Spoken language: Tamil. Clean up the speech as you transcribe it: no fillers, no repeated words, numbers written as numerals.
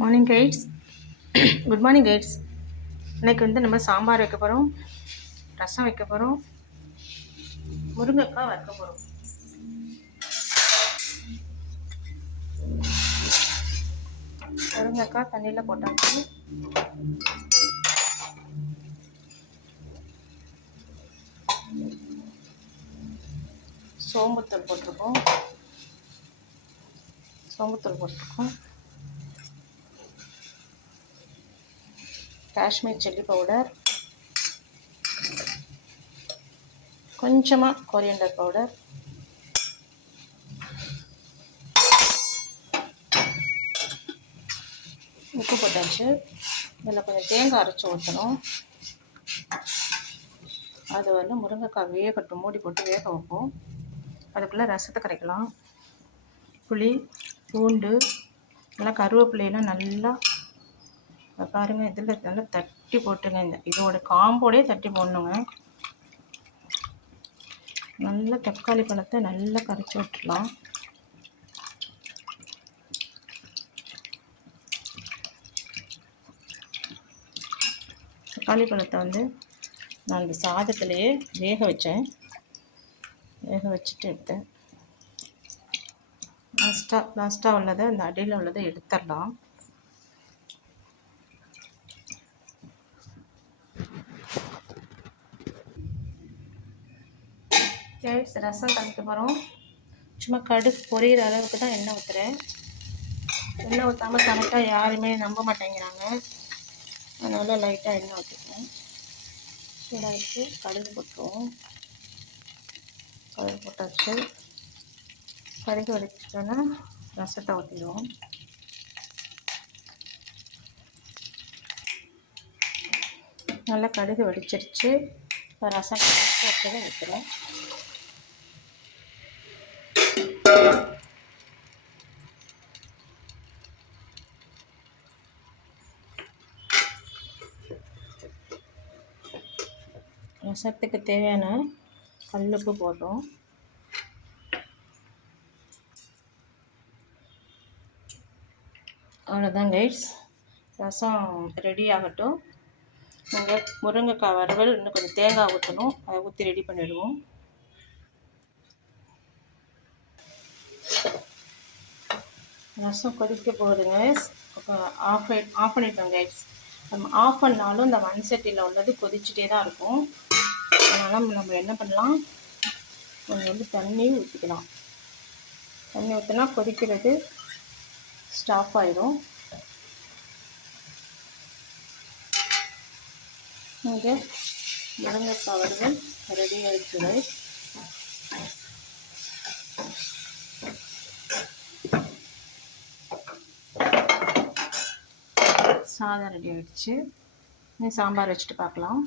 Morning guides. Good morning guides. இன்றைக்கி நம்ம சாம்பார் வைக்க போகிறோம், ரசம் வைக்க போகிறோம், முருங்கைக்காய் வறுக்க போகிறோம். முருங்கைக்காய் தண்ணியில் போட்டாச்சு. சோம்புத்தூள் போட்டிருக்கோம். காஷ்மீர் சில்லி பவுடர், கொஞ்சமாக கொரியண்டர் பவுடர், உப்பு போட்டாச்சு. இதில் கொஞ்சம் தேங்காய் அரைச்சி ஊற்றணும். அது முருங்கைக்காய் வேகட்டும், மூடி போட்டு வேக வைப்போம். அதுக்குள்ளே ரசத்தை கரைக்கலாம். புளி, பூண்டு, நல்லா கருவேப்பிலையெல்லாம் நல்லா பாருங்கள், இதில் நல்லா தட்டி போட்டுங்க. இதோட காம்போடே தட்டி போடணுங்க. நல்லா தக்காளி பழத்தை நல்லா கரைச்சி விட்டுடலாம். தக்காளி பழத்தை நான் இந்த சாதத்திலேயே வேக வச்சுட்டு எடுத்தேன். லாஸ்ட்டாக உள்ளதை இந்த அடியில் உள்ளதை எடுத்துடலாம். ரசம் கலக்க போகிறோம். சும்மா கடுகு பொரியிற அளவுக்கு தான் எண்ணெய் ஊற்றுறேன். எண்ணெய் ஊற்றாமல் சமைச்சா யாருமே நம்ப மாட்டேங்கிறாங்க. அதனால் லைட்டாக எண்ணெய் ஊற்றிக்கிறேன். சூடாகிட்டு கடுகு போட்டுருவோம். கடுகு போட்டாச்சு. கடுகு வெடிச்சிட்டோன்னா ரசத்தை ஊற்றிடுவோம். நல்லா கடுகு வெடிச்சிருச்சு. இப்போ ரசம் வச்சதை ஊற்றுறேன். ரசத்துக்கு தேவையான கல்லுப்பு போடுறோம். அவ்வளோதான் கைட்ஸ், ரசம் ரெடி ஆகட்டும். நாங்கள் முருங்கைக்காய் வறுவல் இன்னும் கொஞ்சம் தேங்காய் ஊற்றணும். அதை ஊற்றி ரெடி பண்ணிவிடுவோம். ரசம் கொதிக்க போகுதுங்க. ஆஃப் பண்ணிட்டோம் கைட்ஸ். நம்ம ஆஃப் பண்ணாலும் இந்த மண் சட்டியில் உள்ளது கொதிச்சுட்டே தான் இருக்கும். அதனால் நம்ம என்ன பண்ணலாம், கொஞ்சம் தண்ணி ஊற்றிக்கலாம். தண்ணி ஊற்றினா கொதிக்கிறது ஸ்டாப் ஆகிடும். இங்கே முருங்கைக்காய் வறுவல் ரெடி ஆகிடுச்சு. சாதம் ரெடி ஆகிடுச்சு. சாம்பார் வச்சுட்டு பார்க்கலாம்.